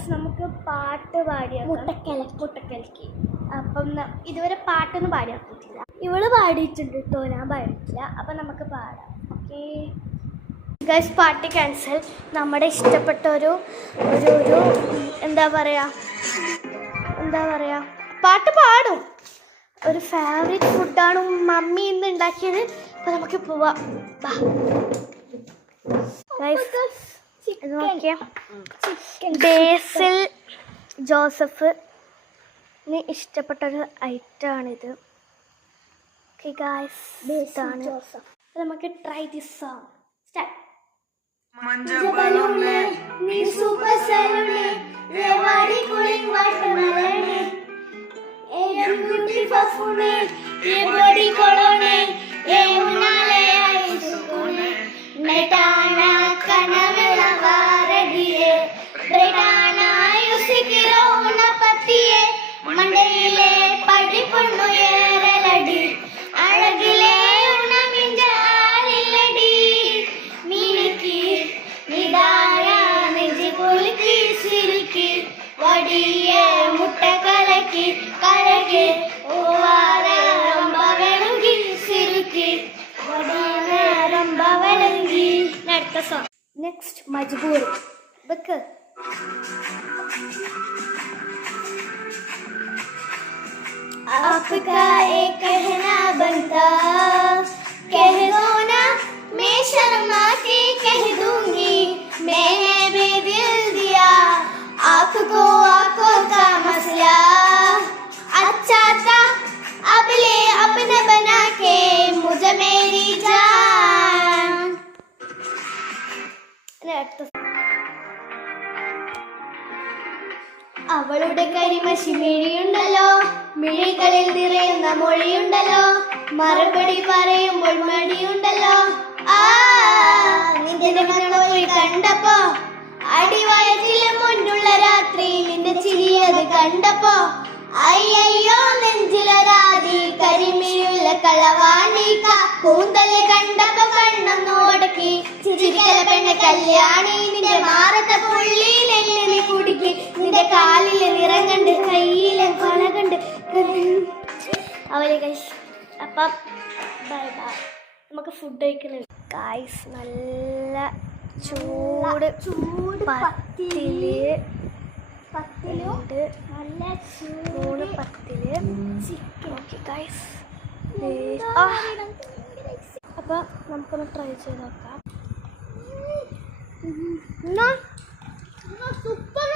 Guys നമുക്ക് പാട്ട് പാടിയ മുട്ടക്കലക്കി. അപ്പം ഇതുവരെ പാട്ടൊന്നും പാടിയാക്കിയിട്ടില്ല. ഇവള് പാടിയിട്ടുണ്ട് കേട്ടോ, ഞാൻ പാടിയിട്ടില്ല. അപ്പം നമുക്ക് പാടാം. ഓക്കെ ഗൈസ്, പാട്ട് ക്യാൻസൽ. നമ്മുടെ ഇഷ്ടപ്പെട്ട ഒരു എന്താ പറയുക പാട്ട് പാടും. ഒരു ഫേവറേറ്റ് ഫുഡാണ് മമ്മി ഇന്ന് ഉണ്ടാക്കിയത്. അപ്പം നമുക്ക് പോവാം. നോക്കിയാ ബേസിൽ ജോസഫിന് ഇഷ്ടപ്പെട്ടൊരു ഐറ്റമാണിത്. ഓക്കെ ഗൈസ്, നമുക്ക് ട്രൈ ദിസ് സോങ്. സ്റ്റാർട്ട്. മഞ്ചബലൂണ് നീ സൂപ്പർ സലൂണ് രേവാടി കൂളിംഗ് വാട്ടർമെലണ് ഏ ബ്യൂട്ടിഫുൾ ഏ ബോഡി കൊളോണ് ഏ ഉനാലെ ഐസുകൂണ് നെടാന കനവല വാരടിയെ ബ്രേഡാന യുസിക്കിരോണ പത്തിയെ മണ്ടയിലെ പഠിപ്പുണ്ണു ഏറലടി അഴകിലെ ഉണമിഞ്ച ആലിലടി മിനിക്ക് നിദാര നെഞ്ചി കുലുക്കി സിരിക്കി വടിയെ മുട്ട കലക്കി ഓവാരെ രമ്പ വെളുങ്കി സിരിക്കി വടിയെ രമ്പ വെളുങ്കി. അടുത്ത സോങ്. നെക്സ്റ്റ് മജ്ബൂർ. ബക്ക് आपका एक कहना बनता कह दो ना, मैं शर्मा के कह दूंगी मैंने भी दिल दिया आपको आंखों का मसला अच्छा था अब ले अपना बना के मुझे मेरी जान. അവളുടെ കരിമശി മിഴിയുണ്ടല്ലോ, മിഴികളിൽ നിറയുന്ന മൊഴിയുണ്ടല്ലോ, മറുപടി പറയുമ്പോൾ മടിയുണ്ടല്ലോ. നിന്റെ പോയി കണ്ടപ്പോ അടിവയറ്റിലെ മുന്നുള്ള രാത്രി നിന്റെ ചിരിയത് കണ്ടപ്പോ അയ്യോ നെഞ്ചിലൊരാതി കരിമിഴിയുള്ള കളവാണിക്ക കൂന്തല് കണ്ടപ്പോ കണ്ണൊന്നു ഒടക്കി ചിരിക്കല പെണ്ണ കല്യാണി നിന്റെ മാറത്തെ പുള്ളി നെല്ലി കുടുക്കി നിന്റെ കാലിലെ നിറം കണ്ട് കയ്യിലെ കൊല കണ്ട് അവലെ ഗൈസ്. അപ്പം ബൈ ബൈ. നമുക്ക് ഫുഡ് കഴിക്കണം ഗൈസ്. നല്ല ചൂട് പത്തിലുണ്ട്, നല്ല 3 പത്തില് ചിക്കൻ. ഓക്കെ ഗൈസ്, അപ്പം നമുക്കൊന്ന് ട്രൈ ചെയ്ത് നോക്കാം. സൂപ്പർ.